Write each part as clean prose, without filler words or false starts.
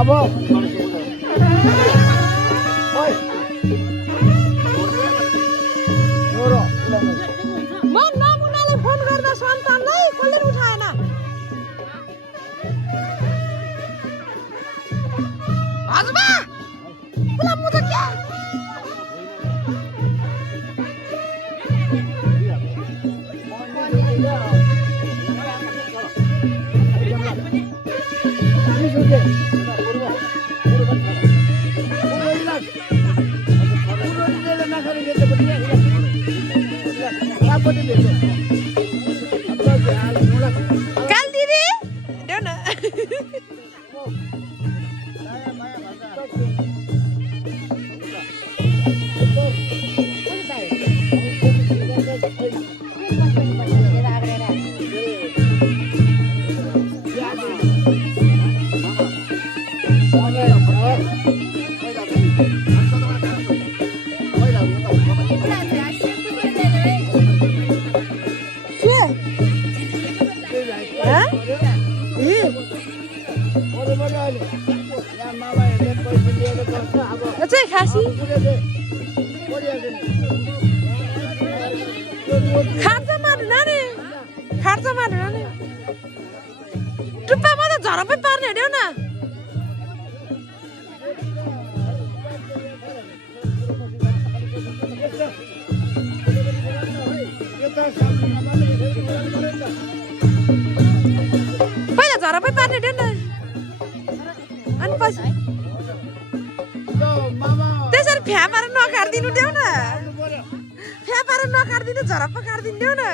अब म नमुनाले फोन गर्दा सन्तानलाई कसले उठाएन हजुरबा पुला म त के काल दिदी देऊ न चाहिँ खासी खर्च मार्नु नानी खर्च मार्नु नानी टुप्पामा त झरपै पार्ने अड्याउ न पहिला झरपै पार्ने अड्याउ न अनि पछि त्यसरी फ्या पारेर नकाट्दिनु देऊ न फ्या पारेर नकाट्दिनु झरप्प काट्दिनु देऊ न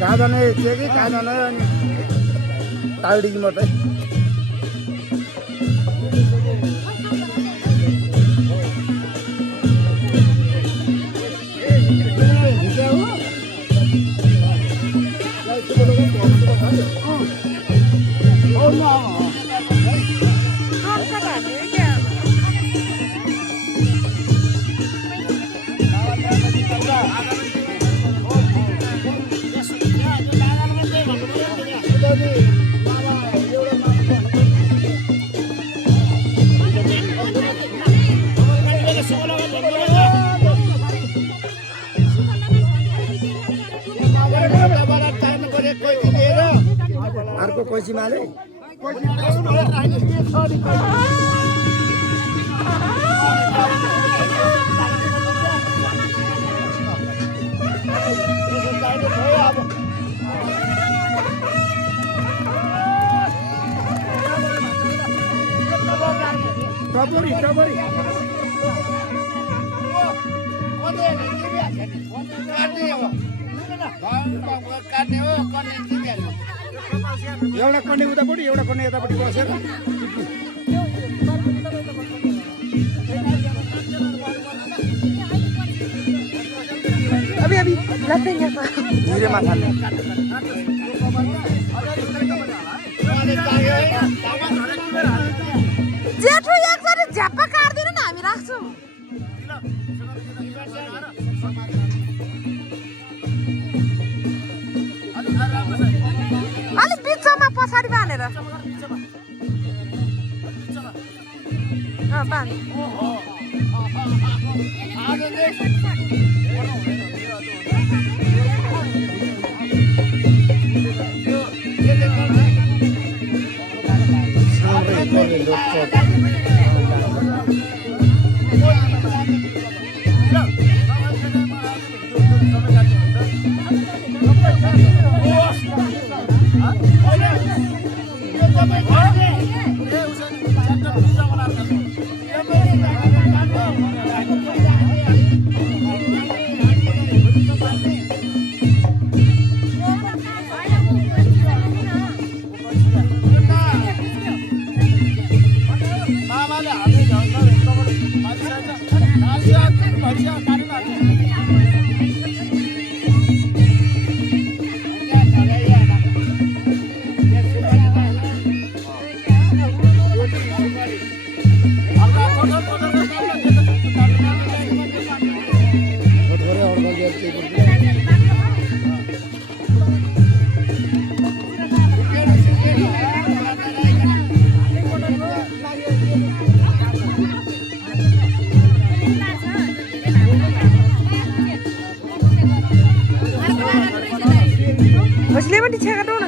काँदने चाहिँ काँदने अनि तालडिकी मात्रै अर्को कोसीमाले टपरी टपरी एउटा कन्ने उतापट्टि एउटा कन्ने यतापट्टि बसेर अभी लगते हैं धीरे माथाले जेठो एकचोटि झ्याप्पा काट्दिनु न हामी राख्छौँ अलिक बिचमा पछाडि बाँधेर बाँध पिछे काटौ न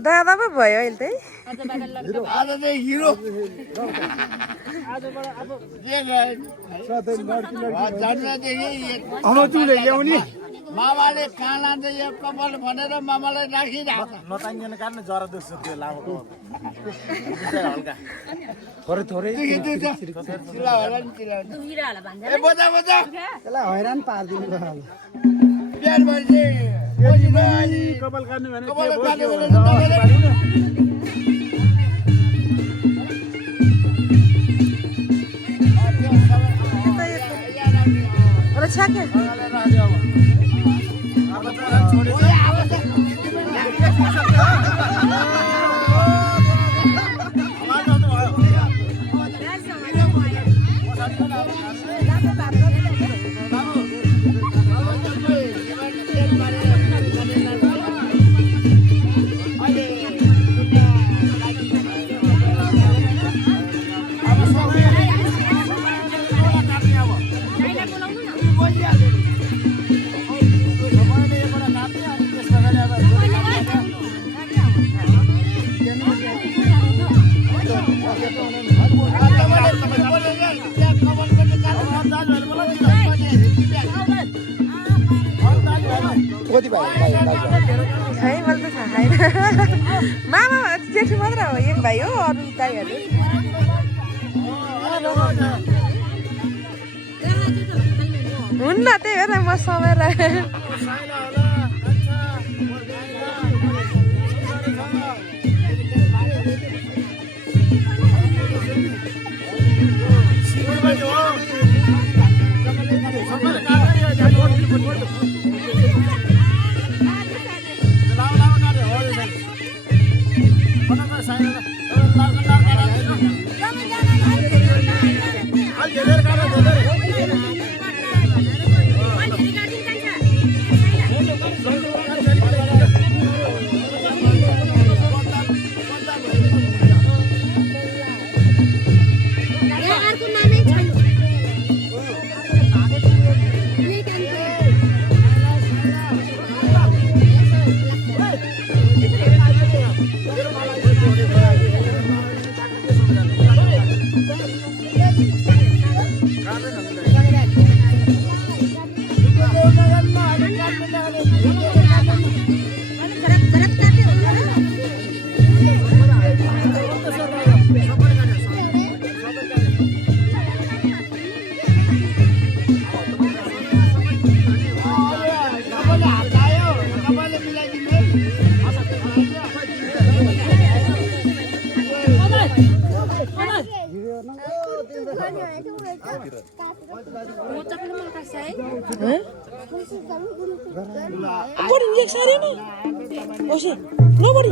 दादा पो भयो अहिले चाहिँ अनौठोले ल्याउने मामाले कहाँ लान्छ यो कपाल भनेर मामालाई राखिरहेको नताङ्गिने कारण जरा दुख्छ त्यो लामो हल्का थोरै थोरै त्यसलाई हैरान पारिदिनु बिहान भएपछि कपाल काट्ने भने र छ्याके कति भयो खै मैले त थाहा छैन मामा जेठो मात्र हो एक भाइ हो अरू दाइहरू हुन्न त्यही भएर म समय Nobody inject saya ni. Oh sih, nobody.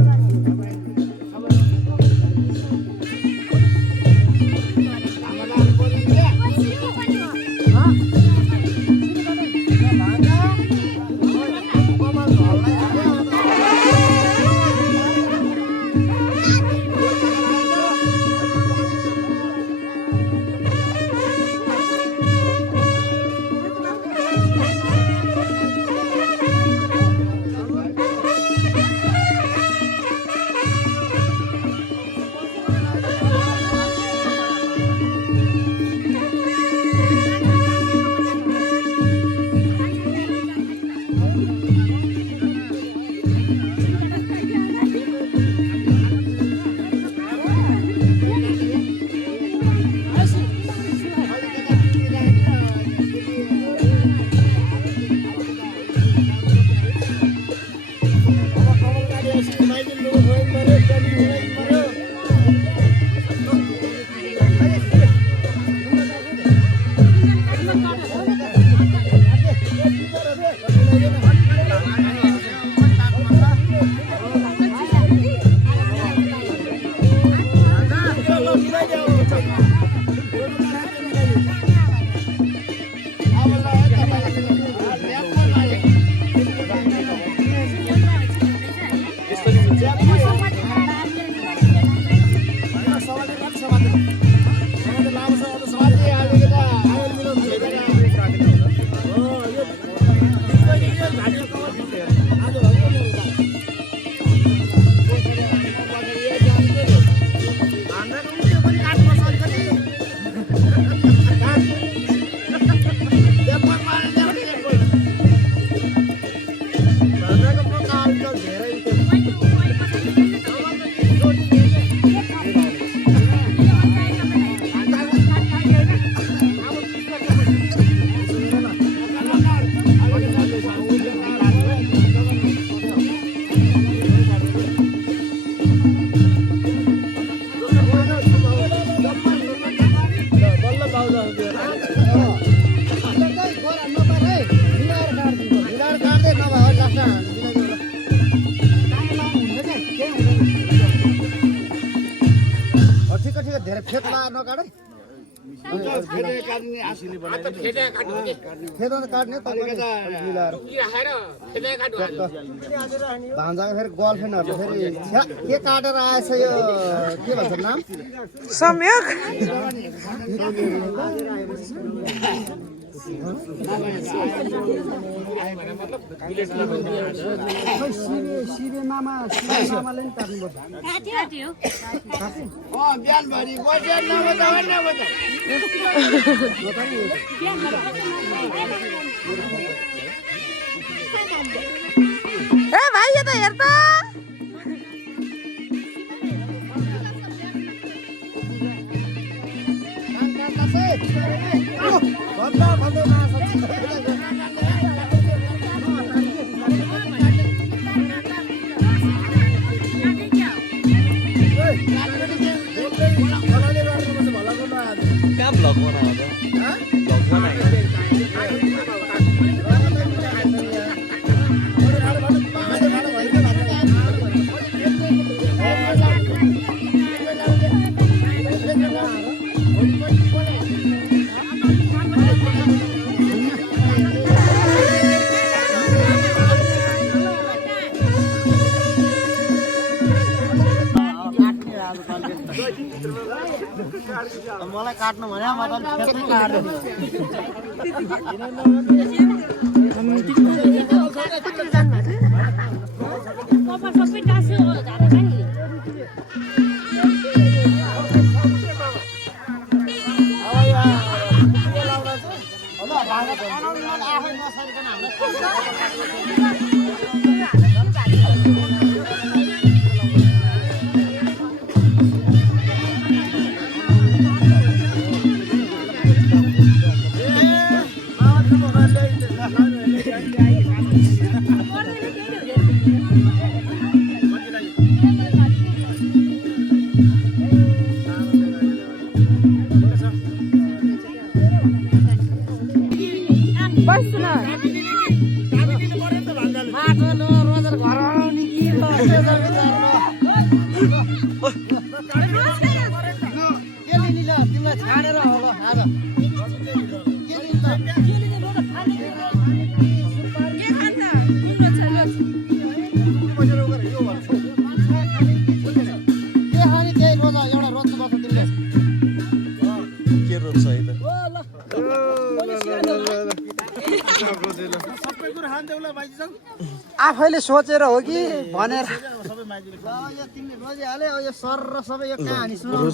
धेरै फेदला नकाट है फेद काट्ने मिलाएर भान्जाको फेरि गर्लफ्रेन्डहरू फेरि के काटेर आएछ यो के भन्छ नाम संयोग सिबे मामाले नि काट्नुपर्छ बिहानभरि बस्यो नबजा ए भाइ यो त हेर त क्या ब्लॉग बना रहा है ब्लॉग बना मलाई काट्नु भने म त फेदै काट्छु आफैले सोचेर हो कि भनेर तिमीले रोजिहाल्यो यो सर र सबै यो कहानी सुनाउनु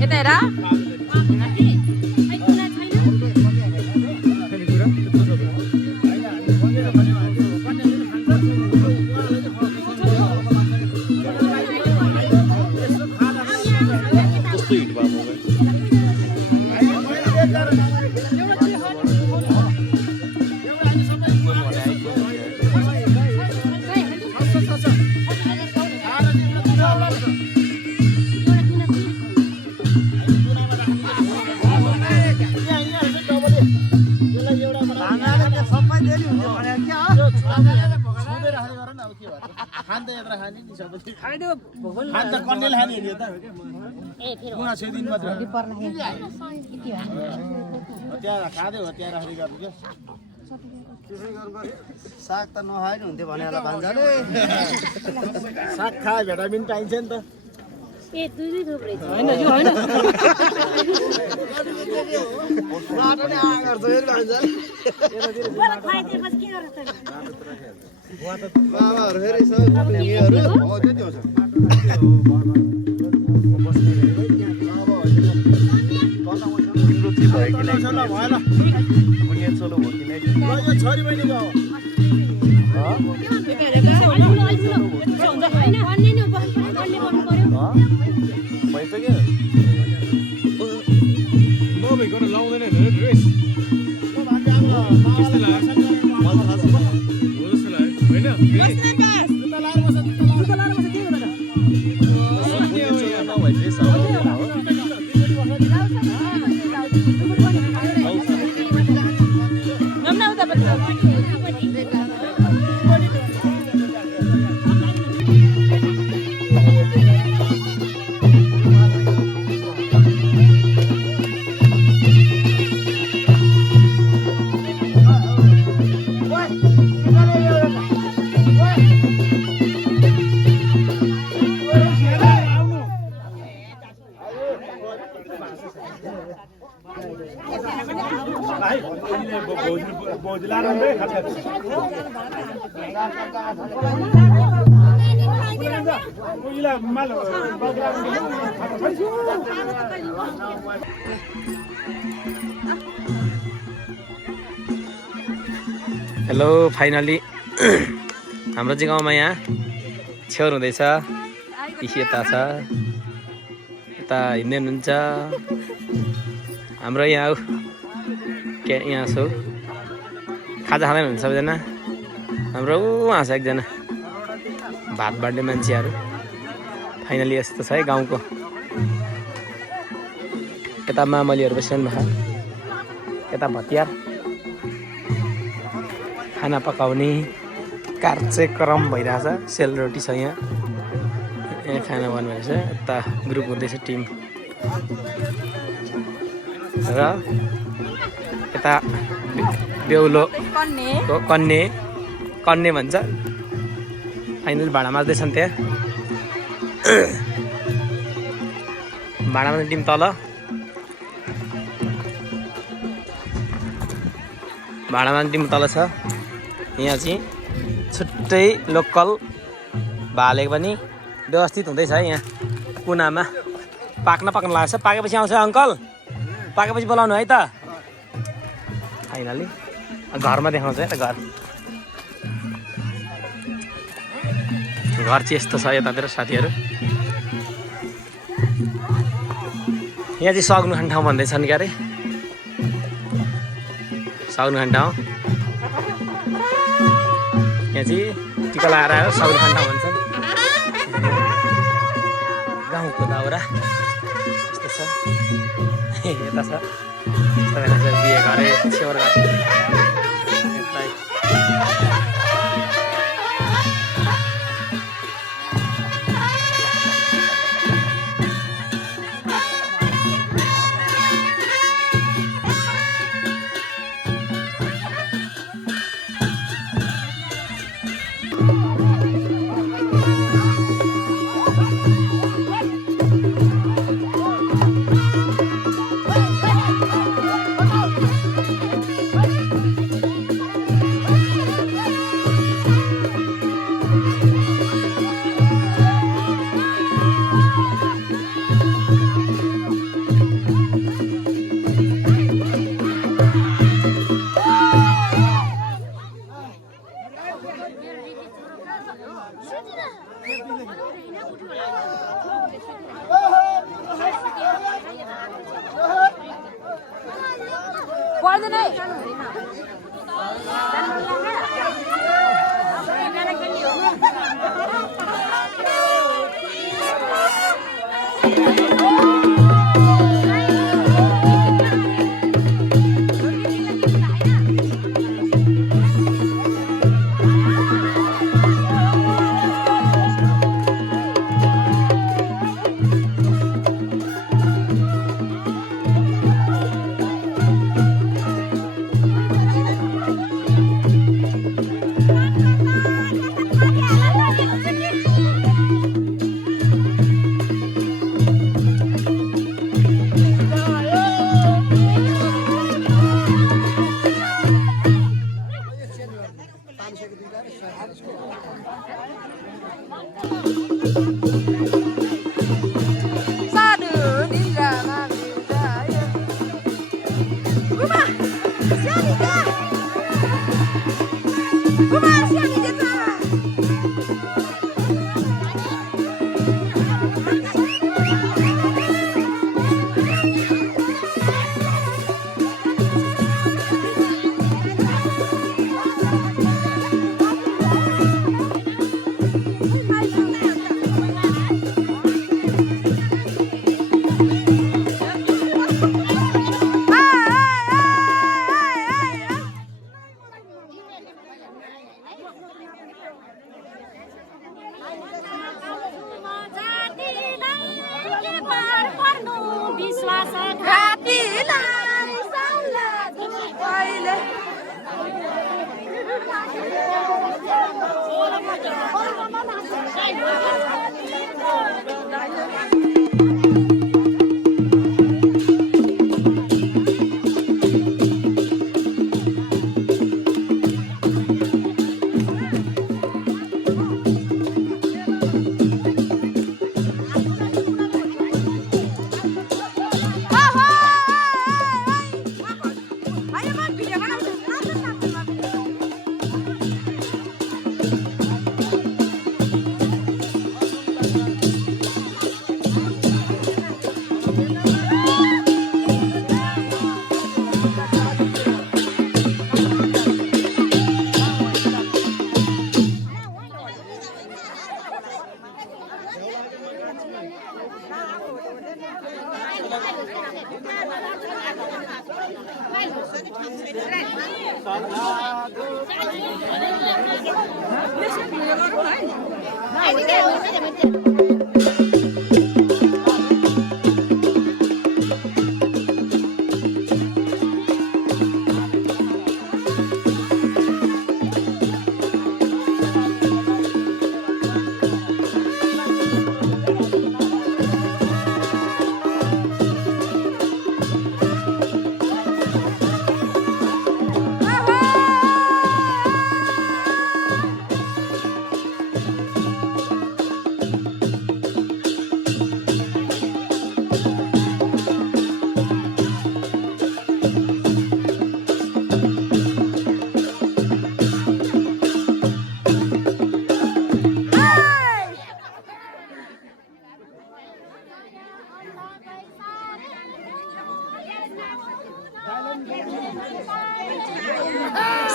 यता हेर साग त नखाएर हुन्थ्यो भने होला भान्जाले साग खाए भिटामिन पाइन्छ नि त ए दुई थुप्रै छ हैन यो हैन बाटो नै आ गर्छ फेरि भान्जाले बरु खाइदिएपछि के गर्छ त मामाहरु फेरि सबै पुग्नेहरु हो त्यति हो छोरी बहिनी गयो नभइकन लाउँदैन ड्रेस हेलो फाइनली हाम्रो चाहिँ गाउँमा यहाँ छेउर हुँदैछ यता छ यता हिँड्दै हुनुहुन्छ हाम्रो यहाँ के यहाँ छौ खाजा खाँदैन हुन्छ सबैजना हाम्रो उहाँ छ एकजना भात बाँड्ने मान्छेहरू फाइनली यस्तो छ है गाउँको यता मामलीहरू बसिरहनु भएको यता भतियार खाना पकाउने कार्यक्रम भइरहेछ सेलरोटी छ यहाँ खाना बन्दैछ यता ग्रुप हुँदैछ टिम र यता बेहुलो कन्ने भन्छ फाइनल भाँडा माझ्दैछन् त्यहाँ भाँडा माझ्ने टिम तल भाँडा माझ्ने टिम तल छ यहाँ चाहिँ छुट्टै लोकल भाले पनि व्यवस्थित हुँदैछ है यहाँ कुनामा पाक्न लाग्छ पाकेपछि आउँछ अङ्कल पाकेपछि बोलाउनु है त फाइनली घरमा देखाउँछ है त घर चाहिँ यस्तो छ यतातिर साथीहरू यहाँ चाहिँ सग्नु खाने ठाउँ भन्दैछन् क्या अरे सग्नु खाने ठाउँ यहाँ चाहिँ टिका लगाएर आयो सग्नु खाने ठाउँ भन्छन् गाउँको दाउरा यस्तो छ यता छ बिहे गरे छेउर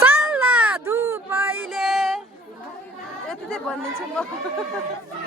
सल्ला धुपैले यति चाहिँ भनिदिन्छु म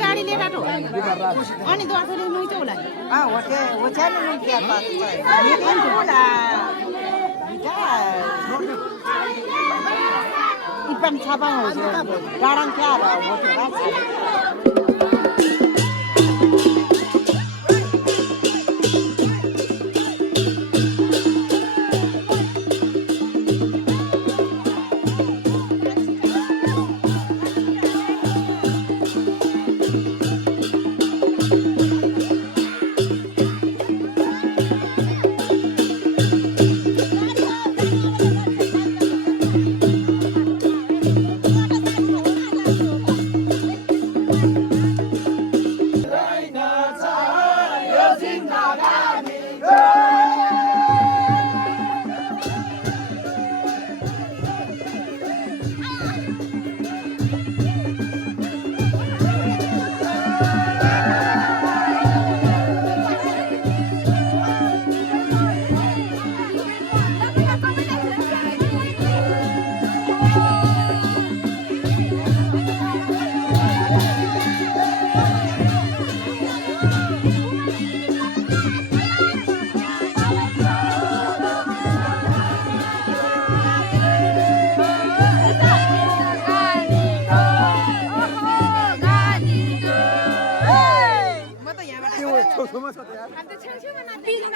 गाडी लिएर अनि दसैँ नुई चाहिँ होला इपन छापा हो गाडन क्या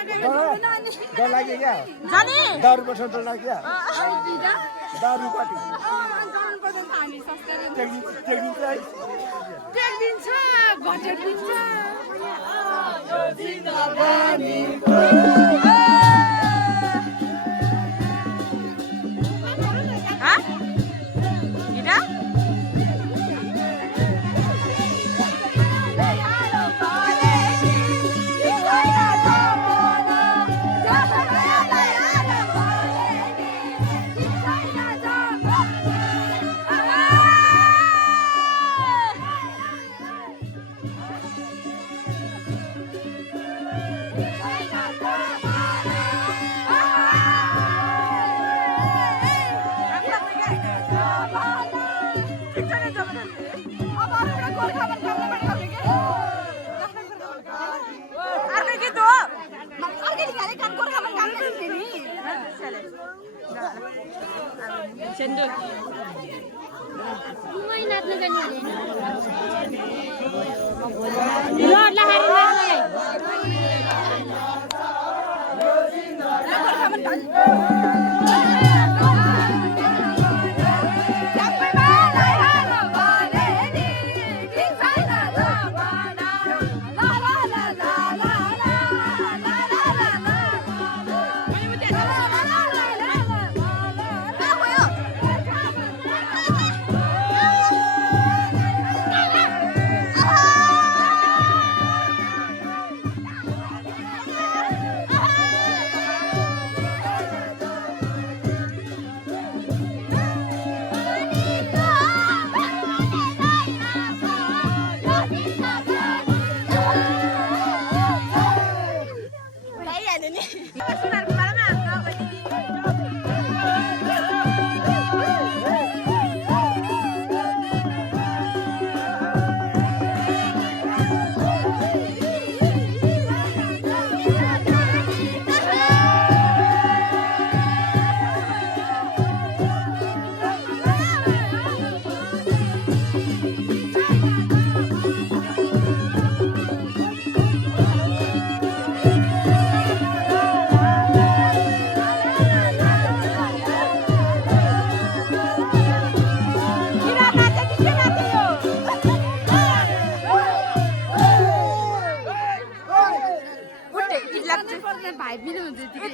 डर लाग्यो क्या जाने दारू पर्छ डर लाग्यो दारू पार्टी टेक्दिन्छ घटेर दिन्छ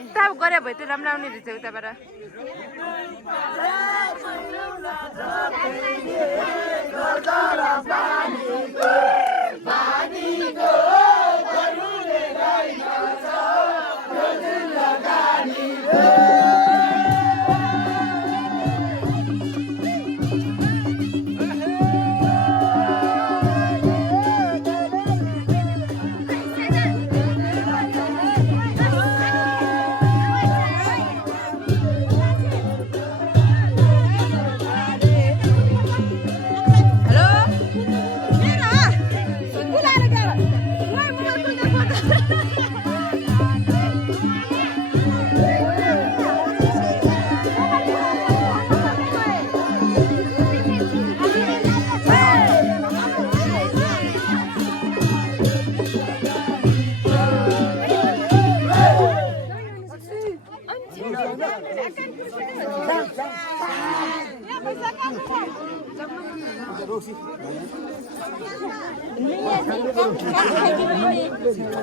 यता गरे भए त राम्रो आउने रहेछ उताबाट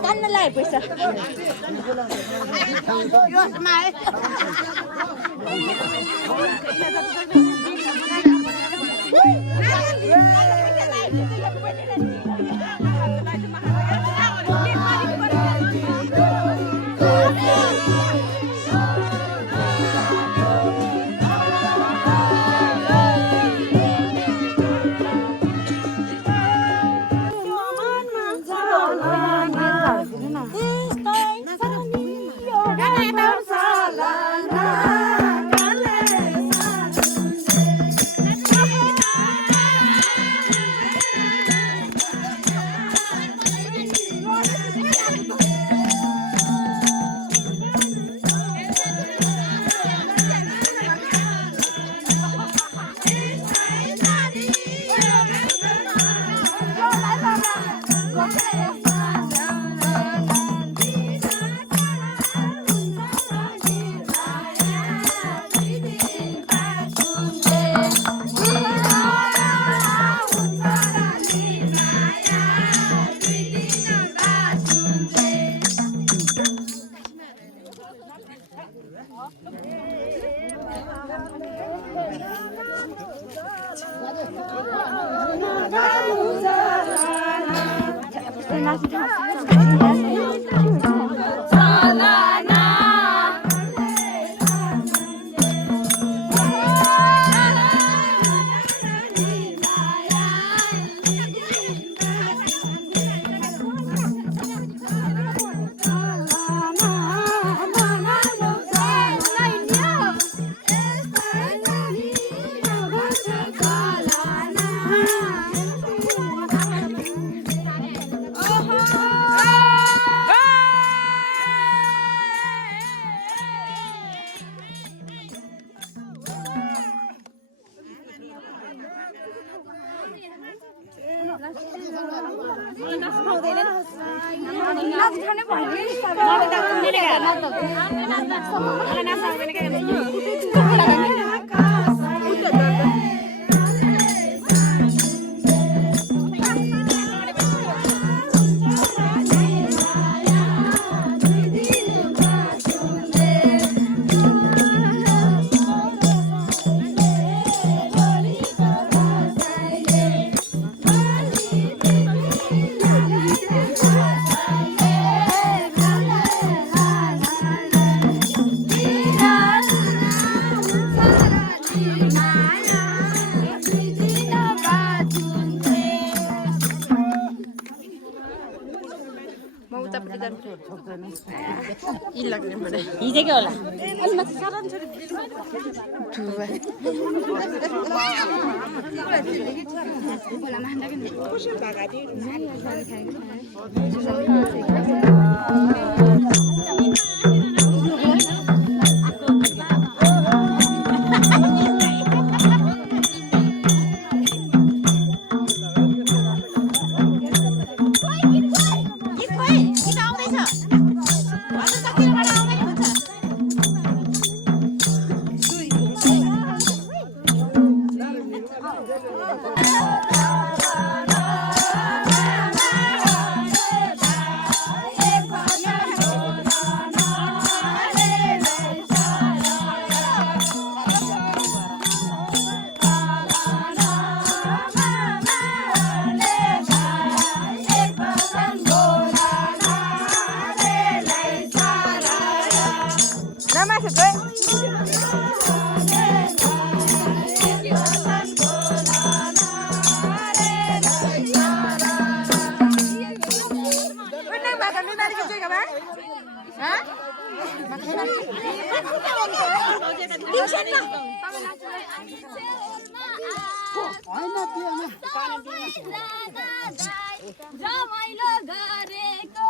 कान्न लाए पैसा हिजोकै होला रमाइलो गरेको